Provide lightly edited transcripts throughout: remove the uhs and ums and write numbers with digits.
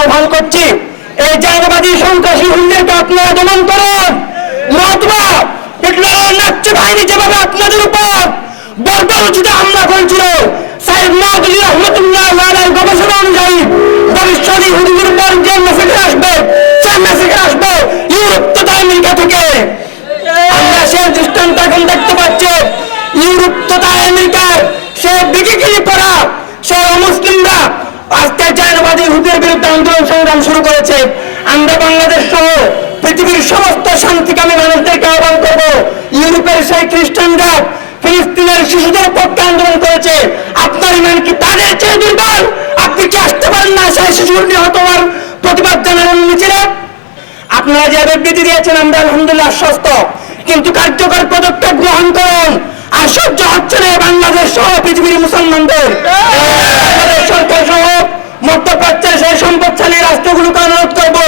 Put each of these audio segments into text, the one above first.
আহ্বান করছি, এই জায়গাবাদী সন্ত্রাসী হুমদেরকে আপনারা দমন করুন। নতুবা হিটলারের নাচ্য বাহিনী যেভাবে আপনাদের উপর বর্বরোচিত হামলা করেছিল, সাইদ মাহদুর রহমতুল্লাহ আলাইহির গবেষণা অনুযায়ী ভবিষ্যতে ইহুদিদের উপর যে মেসেজ আসবে, সেই মেসেজ আসবে ইউরোপ তথা আমেরিকা থেকে। আমরা সেই দৃষ্টান্ত এখন দেখতে পাচ্ছি, ইউরোপ তথা আমেরিকার সে বিকিনি পড়া সে মুসলিমরা আজকে জায়নাবাদী হুদের বিরুদ্ধে আন্দোলন সংগ্রাম শুরু করেছে। আমরা বাংলাদেশ সহ পৃথিবীর সমস্ত শান্তিকামী মানুষদেরকে আহ্বান করব, ইউরোপের সেই খ্রিস্টানরা ফিলিস্তিনের শিশুদের পক্ষে আন্দোলন করেছে, আপনার ইমান কি তাদের চেয়ে দুর্বল? আপনি কি আসতে পারেন না সেই শিশুর নিহত হওয়ার প্রতিবাদ জানানোর মিছিলে? আপনারা যে বিবৃতি দিয়েছেন আমরা আলহামদুলিল্লাহ আশ্বস্ত, কিন্তু কার্যকর পদক্ষেপ গ্রহণ করুন। আর সহ্য হচ্ছে না বাংলাদেশ সহ পৃথিবীর মুসলমানদের, বাংলাদেশ সরকার সহ মধ্যপ্রাচ্যের সেই সম্পদশালী রাষ্ট্রগুলোকে অনুরোধ করবো,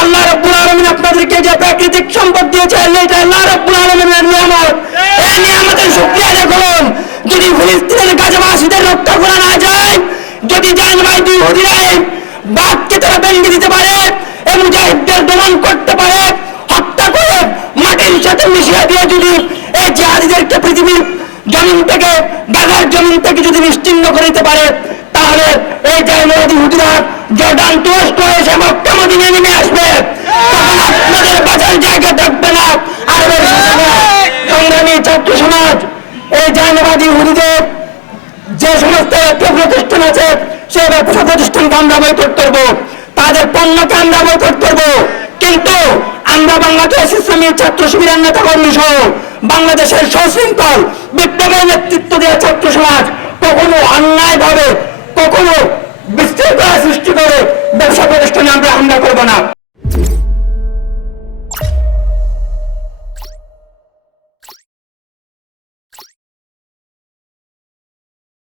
আল্লাহ রাব্বুল আলামিন আপনাদেরকে যে প্রাকৃতিক সম্পদ দিয়েছেন, এটা আল্লাহ রাব্বুল আলামিনের নিয়ামত, এই নিয়ামতের শুকরিয়া আদায় করুন। যদি ফিলিস্তিনের গাজাবাসীদের রক্ষা করা না যায়, যদি জায়নাবাদী ইহুদিরা বাঘকে তারা ভেঙে দিতে পারে, এই মুজাহিদদের দমন করতে পারে, হত্যা করে মাটির সাথে মিশিয়ে দিয়ে যদি এই জিহাদিদেরকে পৃথিবীর জমিন থেকে, গাজার জমিন থেকে যদি নিশ্চিহ্ন করে দিতে পারে, তাহলে এই জায়নাবাদী ইহুদিরা জর্ডান তুরস্ক এসে মক্কা মদিনায় নেমে আসবে, তখন আপনাদের বাঁচার জায়গা থাকবে না। আরবের সংগ্রামী ছাত্র সমাজ, এই জায়নাবাদী ইহুদিদের যে সমস্ত ব্যবসা প্রতিষ্ঠান আছে, সেই ব্যবসা প্রতিষ্ঠানকে আমরা বয়কট করবো, তাদের পণ্যকে আমরা বয়কট করবো। কিন্তু আমরা বাংলাদেশ ইসলামী ছাত্র শিবিরের নেতা কর্মী সহ বাংলাদেশের সশৃঙ্খল বিপ্লবের নেতৃত্ব দেওয়া ছাত্র সমাজ কখনো অন্যায় ভাবে, কখনো বিশৃঙ্খলা সৃষ্টি করে ব্যবসা প্রতিষ্ঠানে আমরা হামলা করবো না।